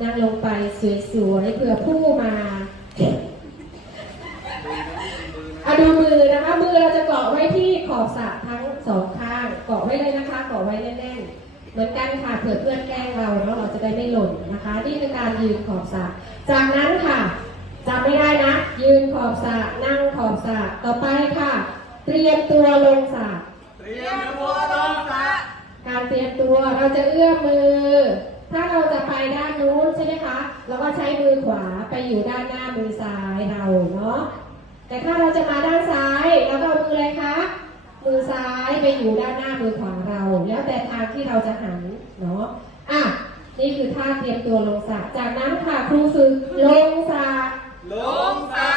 นั่งลงไปสวยๆเผื่อผู้มาอะดูมือนะคะ มือเราจะเกาะไว้ที่ขอบสระทั้งสองข้าง เกาะไว้เลยนะคะ เกาะไว้แน่นๆ เหมือนกันค่ะ เผื่อเพื่อนแกล้งเราแล้วเราจะได้ไม่หล่นนะคะ นี่คือการยืนขอบสระจากนั้นค่ะจำไม่ได้นะ ยืนขอบสระนั่งขอบสระต่อไปค่ะ เตรียมตัวลงสระเตรียมตัวลงสระการเตรียมตัวเราจะเอื้อมมือ ถ้าเราจะไปด้านนู้นใช่ไหมคะ เราก็ใช้มือขวาไปอยู่ด้านหน้ามือซ้ายเราเนาะ แต่ถ้าเราจะมาด้านซ้ายเราก็เอามืออะไรคะ มือซ้ายไปอยู่ด้านหน้ามือขวาเรา แล้วแต่ทางที่เราจะหันเนาะ อะ นี่คือท่าเตรียมตัวลงสระ จากนั้นค่ะครูฝึกลงสระ ลงสระ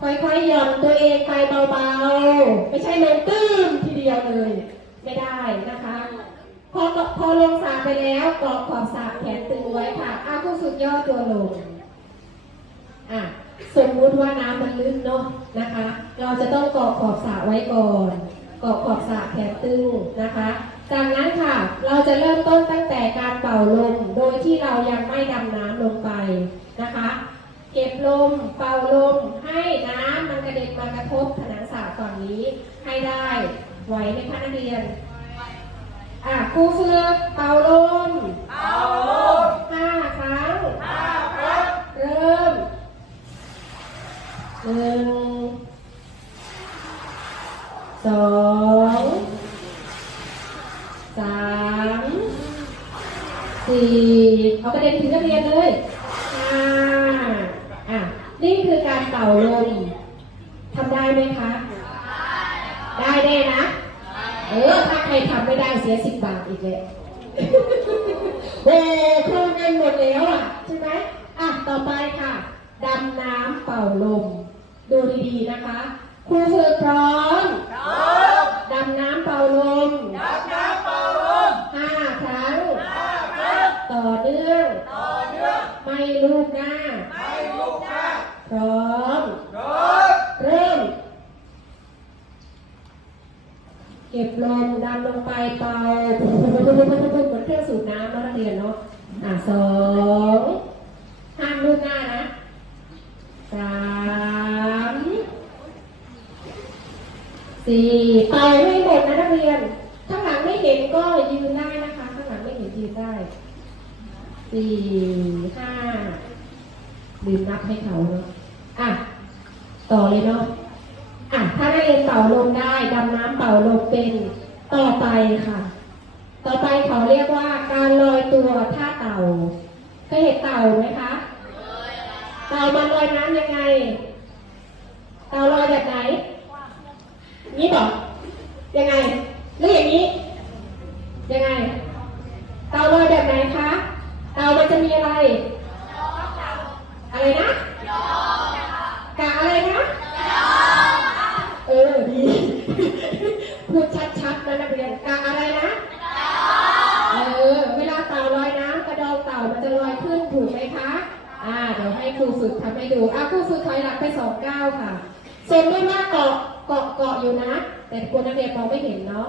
ค่อยๆหย่อนตัวเองไปเบาๆ ไม่ใช่ลงตื้มทีเดียวเลย ไม่ได้นะคะ พอพอลงสระไป แล้วเกาะขอบสระแขนตึงไว้ค่ะอ้าวผู้ฝึกย่อตัวลงอะสมมุติว่าน้ำมันลึกเนาะนะคะ เราจะต้องเกาะขอบสระไว้ก่อนเกาะขอบสระแขนตึงนะคะ จากนั้นค่ะเราจะเริ่มต้นตั้งแต่การเป่าลมโดยที่เรายังไม่ดำน้ำลงไปนะคะ เก็บลมเป่าลมให้น้ำมันกระเด็นมากระทบผนังสระฝั่งนี้ให้ได้ไหวไหมคะนักเรียน อะครูฝึกเป่าลมเอาลงห้าครั้งห้าครั้ง เริ่มหนึ่งสองสามสี่เอากระเด็นถึงนักเรียนเลยห้าอะ นี่คือการเป่าลมทำได้ไหมคะ ได้แน่นะ เออ ถ้าใครทำไม่ได้เสียสิบบาทอีกเลยโอ้ครูเงินหมดแล้วอะ ใช่ไหมอะ ต่อไปค่ะ ดำน้ำเป่าลม ดูดีๆนะคะ ครูฝึกพร้อม พร้อม ดำน้ำเป่าลมดับน้ำเป่าลมห้าครั้งห้าครั้ง ต่อเนื่อง ต่อเนื่อง ไม่ลูกหน้าให้ลูกหน้า พร้อม พร้อม เริ่ม เก็บลมดันลงไปเป่าเหมือนเครื่องสูบน้ำนักเรียนเนาะอะสองห้ามลูกหน้านะสามสี่เป่าให้หมดนะนักเรียน ข้างหลังไม่เห็นก็ยืนได้นะคะ ข้างหลังไม่เห็นยืนได้สี่ห้าลืมนับให้เขาเนาะอะต่อเลยเนาะ อะถ้านักเรียนเป่าลมได้ดำน้ำเป่าลมเป็นต่อไปค่ะ ต่อไปเขาเรียกว่าการลอยตัวท่าเต่าเคยเห็นเต่าไหมคะเต่ามันลอยน้ำยังไง เต่าลอยแบบไหนนี่บอกยังไงหรืออย่างนี้ ยังไง เต่าลอยแบบไหนคะ เต่ามันจะมีอะไร อะไรนะกะอะไรนะ เออ ดี พูดชัดๆนะนักเรียนกะอะไรนะเออเวลาเต่าลอยน้ำกระดองเต่ามันจะลอยขึ้นถูกไหมคะอ่าเดี๋ยวให้ครูฝึกทำให้ดูอะครูฝึกถอยหลังไปสองก้าวค่ะสมมติว่าเกาะเกาะเกาะอยู่นะ แต่กลัวนักเรียนมองไม่เห็นเนาะ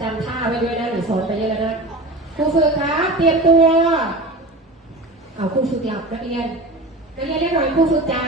จำท่าไว้ด้วยนะหรือสอนไปเยอะแล้วนะครูฝึกคะเตรียมตัวเอาครูฝึกหลับนักเรียนนักเรียนเรียกหน่อยครูฝึกจ้า